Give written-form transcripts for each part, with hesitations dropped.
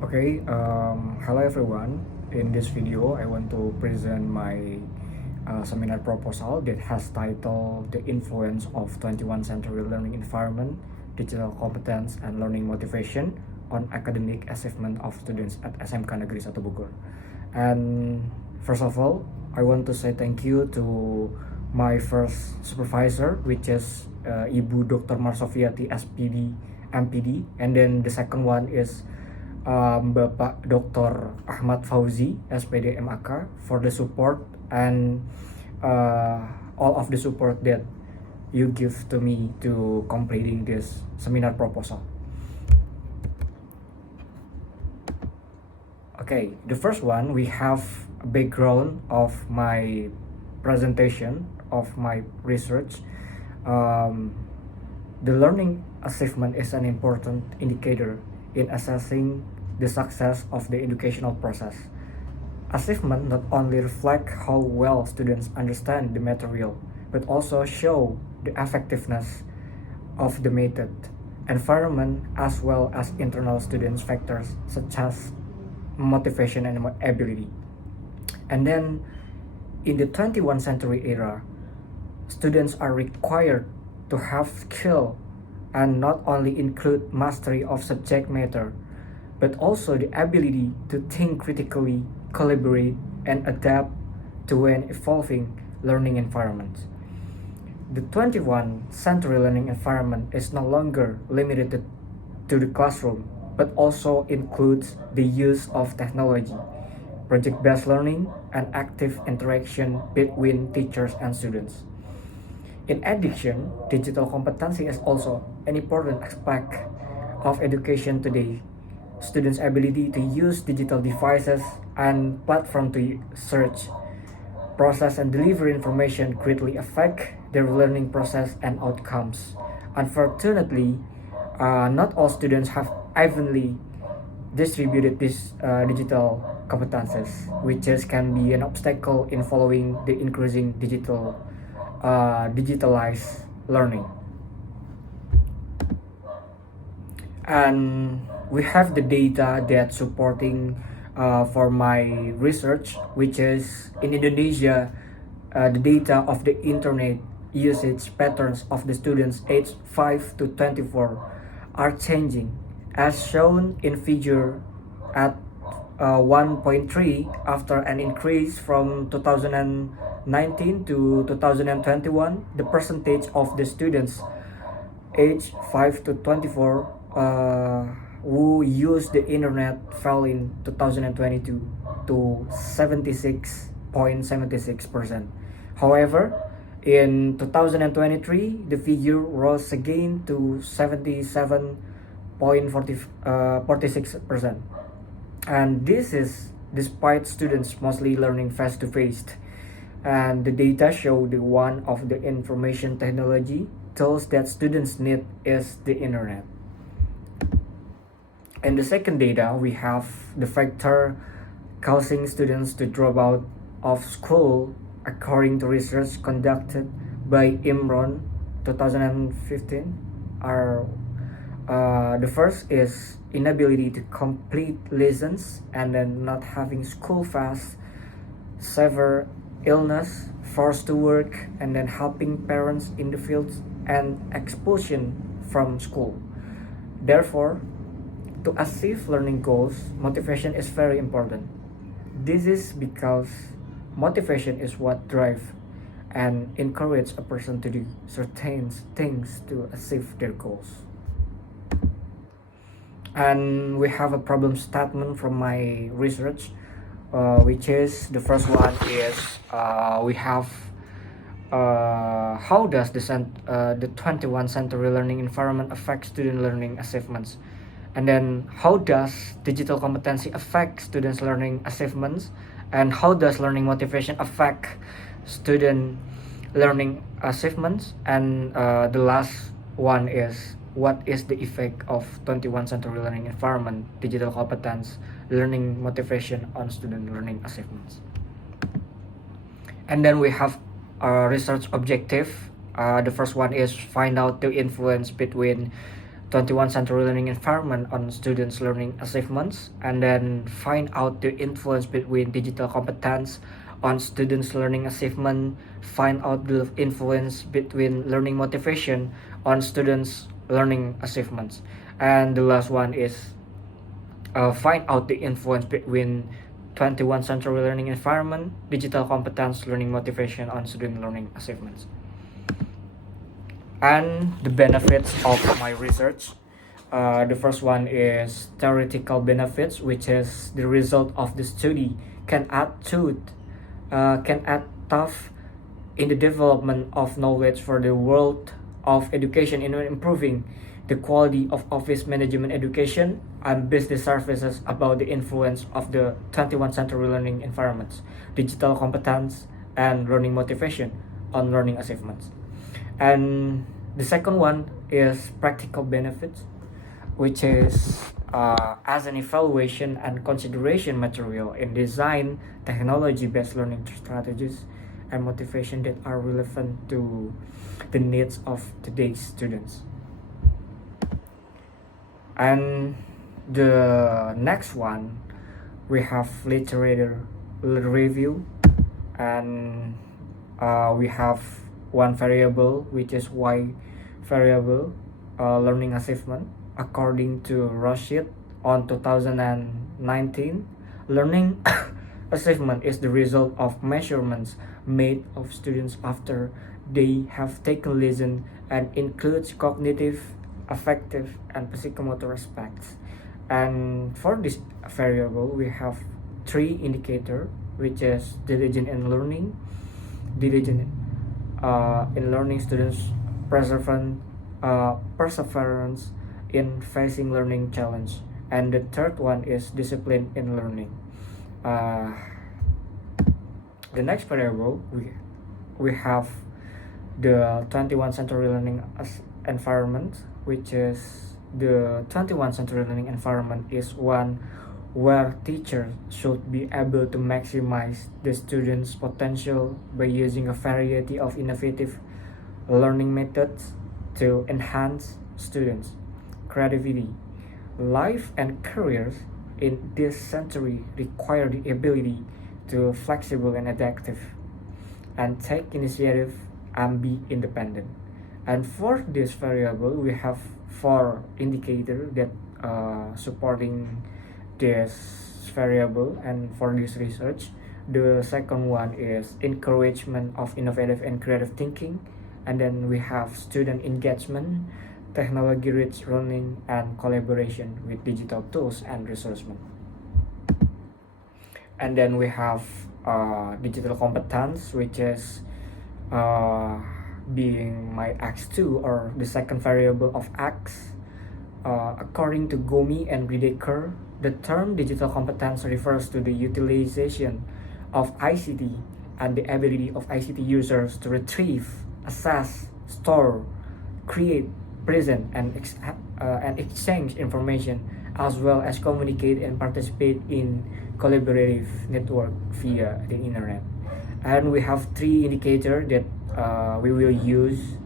Hello everyone. In this video, I want to present my seminar proposal that has titled The Influence of 21st Century Learning Environment, Digital Competence, and Learning Motivation on Academic Achievement of Students at SMK Negeri 1 Bogor. And first of all, I want to say thank you to my first supervisor, which is Ibu Dr. Marsofiati, SPD, MPD, and then the second one is Bapak Dr. Ahmad Fauzi, SPD MAK, for the support and all of the support that you give to me to completing this seminar proposal. Okay, the first one, we have a background of my presentation of my research. The learning achievement is an important indicator in assessing the success of the educational process. Achievement not only reflect how well students understand the material, but also show the effectiveness of the method, environment, as well as internal students factors such as motivation and ability. And then in the 21st century era, students are required to have skill and not only include mastery of subject matter, but also the ability to think critically, collaborate, and adapt to an evolving learning environment. The 21st century learning environment is no longer limited to the classroom, but also includes the use of technology, project-based learning, and active interaction between teachers and students. In addition, digital competency is also an important aspect of education today. Students' ability to use digital devices and platforms to search, process, and deliver information greatly affect their learning process and outcomes. Unfortunately, not all students have evenly distributed these digital competences, which can be an obstacle in following the increasing digitalized learning. And we have the data that supporting for my research, which is in Indonesia, the data of the internet usage patterns of the students aged 5 to 24 are changing, as shown in figure at 1.3 after an increase from 2019 to 2021. The percentage of the students aged 5 to 24 who use the internet fell in 2022 to 76.76%. However, in 2023, the figure rose again to 77.46%. And this is despite students mostly learning face-to-face. And the data show the one of the information technology tools that students need is the internet. And the second data, we have the factor causing students to drop out of school according to research conducted by Imron 2015 are the first is inability to complete lessons and then not having school fast, severe illness, forced to work, and then helping parents in the fields, and expulsion from school. Therefore, to achieve learning goals, motivation is very important. This is because motivation is what drives and encourages a person to do certain things to achieve their goals. And we have a problem statement from my research, which is the first one is we have how does the 21st century learning environment affect student learning achievements? And then how does digital competency affect students' learning achievements? And how does learning motivation affect student learning achievements? And the last one is what is the effect of 21st century learning environment, digital competence, learning motivation on student learning achievements? And then we have a research objective. The first one is find out the influence between 21st century learning environment on students' learning achievements, and then find out the influence between digital competence on students' learning achievement, find out the influence between learning motivation on students' learning achievements, and the last one is find out the influence between 21st century learning environment, digital competence, learning motivation on student learning achievements. And the benefits of my research. The first one is theoretical benefits, which is the result of the study can add tough in the development of knowledge for the world of education in improving the quality of office management education and business services about the influence of the 21st century learning environments, digital competence, and learning motivation on learning achievements. And the second one is practical benefits, which is as an evaluation and consideration material in design technology-based learning strategies and motivation that are relevant to the needs of today's students. And the next one, we have literature review, and we have one variable, which is Y variable learning achievement. According to Rashid on 2019, learning achievement is the result of measurements made of students after they have taken lesson and includes cognitive, affective, and psychomotor aspects. And for this variable, we have three indicators, which is diligent in learning, diligent in learning students, perseverance in facing learning challenge, and the third one is discipline in learning. The next variable, we have the 21st century learning environment, which is the 21st century learning environment is one where teachers should be able to maximize the students' potential by using a variety of innovative learning methods to enhance students' creativity. Life and careers in this century require the ability to flexible and adaptive and take initiative and be independent. And for this variable, we have four indicators that supporting this variable. And for this research, the second one is encouragement of innovative and creative thinking, and then we have student engagement, technology-rich learning, and collaboration with digital tools and resources. And then we have digital competence, which is being my X2, or the second variable of X. According to Gomi and Rideker, the term digital competence refers to the utilization of ICT and the ability of ICT users to retrieve, access, store, create, present, and exchange information, as well as communicate and participate in collaborative network via the internet. And we have three indicators that we will use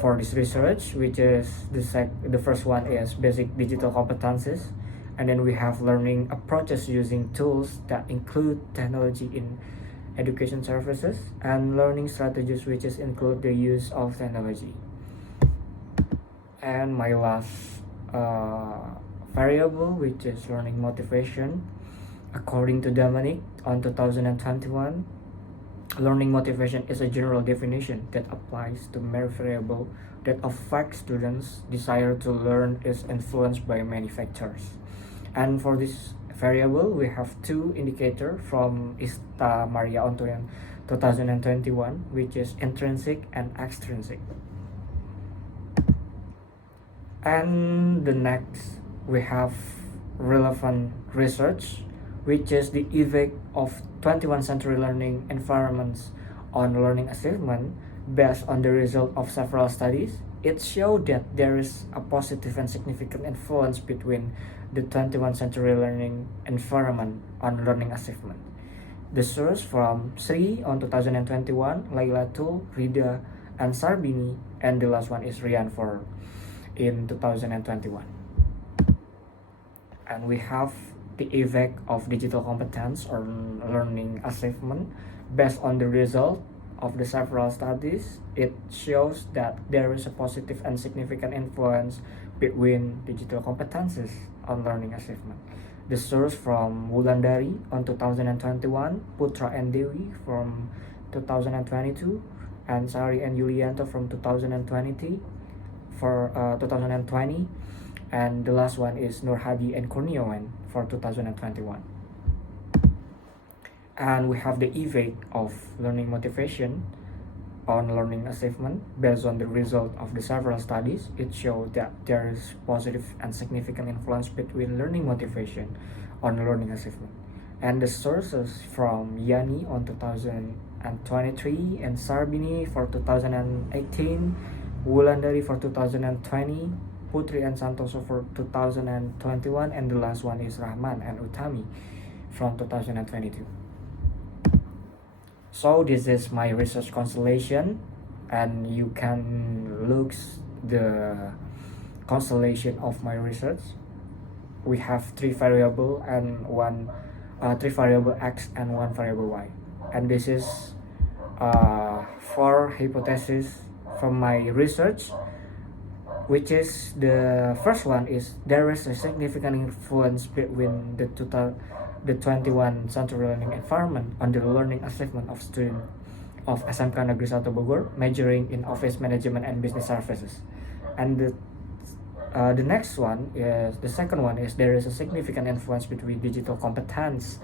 for this research, which is the first one is basic digital competences, and then we have learning approaches using tools that include technology in education services, and learning strategies, which is include the use of technology. And my last variable, which is learning motivation. According to Dominic on 2021, learning motivation is a general definition that applies to many variables that affect students' desire to learn is influenced by many factors. And for this variable, we have two indicators from Ista Maria on 2021, which is intrinsic and extrinsic. And the next, we have relevant research, which is the effect of 21st century learning environments on learning achievement. Based on the result of several studies, it showed that there is a positive and significant influence between the 21st century learning environment on learning achievement. The source from Sri on 2021, Lailatul, Rida, Ansar Bini, and the last one is Rian for in 2021. And we have the effect of digital competence or learning achievement based on the result of the several studies. It shows that there is a positive and significant influence between digital competences on learning achievement. The source from Wulandari on 2021, Putra and Dewi from 2022, and Sari and Yulianto from 2020 for 2020, and the last one is Nur Hadi and Kurniawan for 2021. And we have the effect of learning motivation on learning achievement based on the result of the several studies. It showed that there is positive and significant influence between learning motivation on learning achievement. And the sources from Yani on 2023 and Sarbini for 2018, Wulandari for 2020, Putri and Santoso for 2021, and the last one is Rahman and Utami from 2022. So this is my research constellation, and you can look the constellation of my research. We have three variable and three variable x and one variable y, and this is four hypotheses from my research, which is the first one is there is a significant influence between the 21 central learning environment on the learning achievement of students of SMK Negeri 1 Bogor majoring in office management and business services. And the next one is the second one is there is a significant influence between digital competence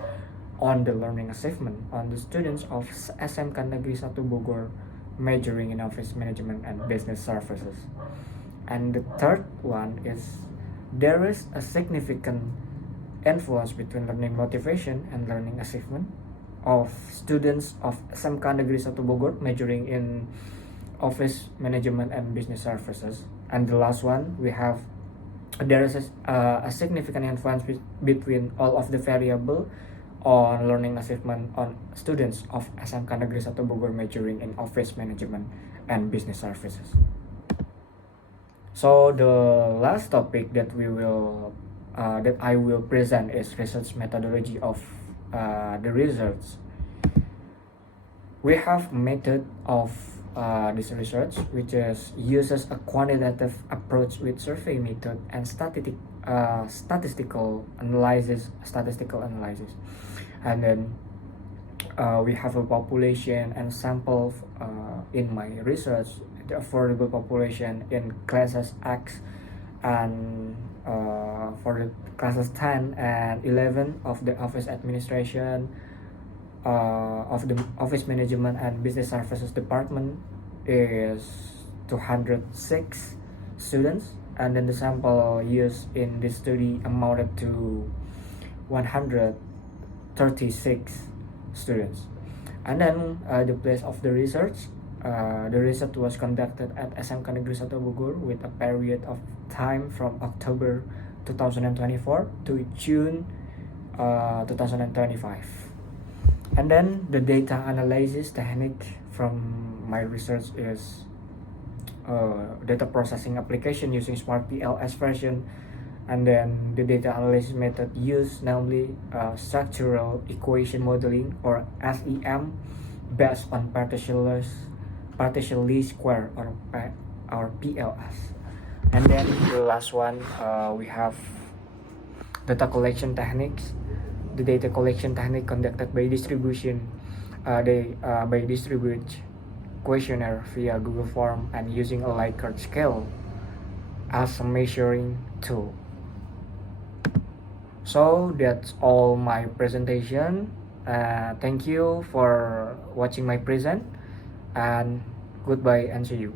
on the learning achievement on the students of SMK Negeri 1 Bogor majoring in office management and business services. And the third one is there is a significant influence between learning motivation and learning achievement of students of SMK Negeri 1 Bogor majoring in office management and business services. And the last one we have there is a significant influence between all of the variable on learning achievement on students of SMK Negeri 1 Bogor majoring in office management and business services. So the last topic that I will present is research methodology of the research. We have method of this research which uses a quantitative approach with survey method and statistical analysis, and then we have a population and sample in my research, the affordable population in classes X and for the classes 10 and 11 of the office administration of the office management and business services department is 206 students, and then the sample used in this study amounted to 136 students. And then the place of the research was conducted at SMK Negeri 1 Bogor with a period of time from October 2024 to June 2025. And then the data analysis technique from my research is data processing application using SmartPLS version, and then the data analysis method used namely structural equation modeling or SEM based on partition least square or PLS. And then the last one we have data collection techniques. The data collection technique conducted by distribution by distribute questionnaire via Google Form and using a Likert scale as a measuring tool. So that's all my presentation. Thank you for watching my present, and goodbye and see you.